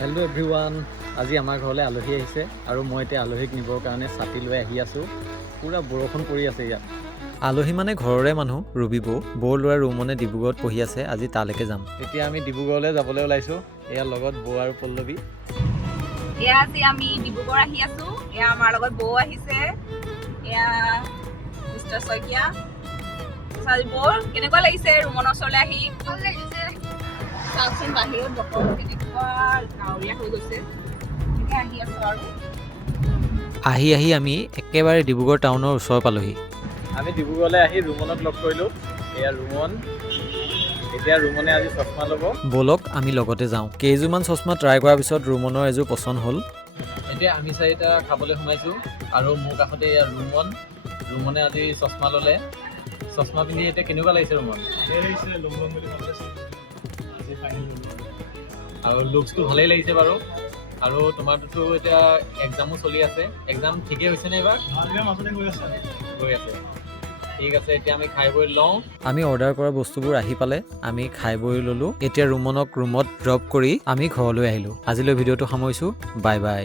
Hello' everyone, আজি আমাৰ ঘৰলৈ আলহী আহিছে আৰু মই এতিয়া আলহীক নিবৰ কাৰণে ছাতি লৈ আহি আছোঁ। পূৰা বৰষুণ পৰি আছে ইয়াত। আলহী মানে ঘৰৰে মানুহ, ৰুবি বৌৰ ল'ৰা ৰুমনে ডিব্ৰুগড়ত পঢ়ি আছে। আজি তালৈকে যাম। এতিয়া আমি ডিব্ৰুগড়লৈ যাবলৈ ওলাইছোঁ। এয়া লগত বৌ আৰু পল্লৱী। এয়া আজি আমি ডিব্ৰুগড় আহি আছো। এয়া আমাৰ লগত বৌ আহিছে। এয়া মিষ্টাৰ শইকীয়া। বৌৰ কেনেকুৱা লাগিছে ৰুমনৰ ওচৰলৈ আহি? ভাল লাগিছে। চাওকচোন বাহিৰত বতৰটো কেনেকুৱা ডাৱৰীয়া হৈ গৈছে। এনেকৈ আহি আছো আৰু আহি আমি একেবাৰে ডিব্ৰুগড় টাউনৰ ওচৰ পালোহি। আমি ডিব্ৰুগড়লৈ আহি ৰুমনক লগ কৰিলোঁ। এয়া ৰুমন। এতিয়া ৰুমনে আজি চশমা ল'ব। ব'লক আমি লগতে যাওঁ। কেইযোৰমান চশমা ট্ৰাই কৰাৰ পিছত ৰুমনৰ এযোৰ পচন্দ হ'ল। এতিয়া আমি চাৰিটা খাবলৈ সোমাইছোঁ আৰু মোৰ কাষতে এয়া ৰুমনে আজি চশমা ল'লে। চশমা পিন্ধি এতিয়া কেনেকুৱা লাগিছে ৰুমন? আৰু লুকছটো ভালেই লাগিছে বাৰু। আৰু তোমাৰতো এতিয়া এক্সামো চলি আছে। এক্সাম ঠিকেই হৈছেনে এইবাৰ? গৈ আছে। ঠিক আছে, এতিয়া আমি খাই বৈ লওঁ। আমি অৰ্ডাৰ কৰা বস্তুবোৰ আহি পালে আমি খাই বৈ ল'লোঁ। এতিয়া ৰুমনক ৰুমত ড্ৰপ কৰি আমি ঘৰলৈ আহিলোঁ। আজিলৈ ভিডিঅ'টো সামৰিছোঁ। Bye bye.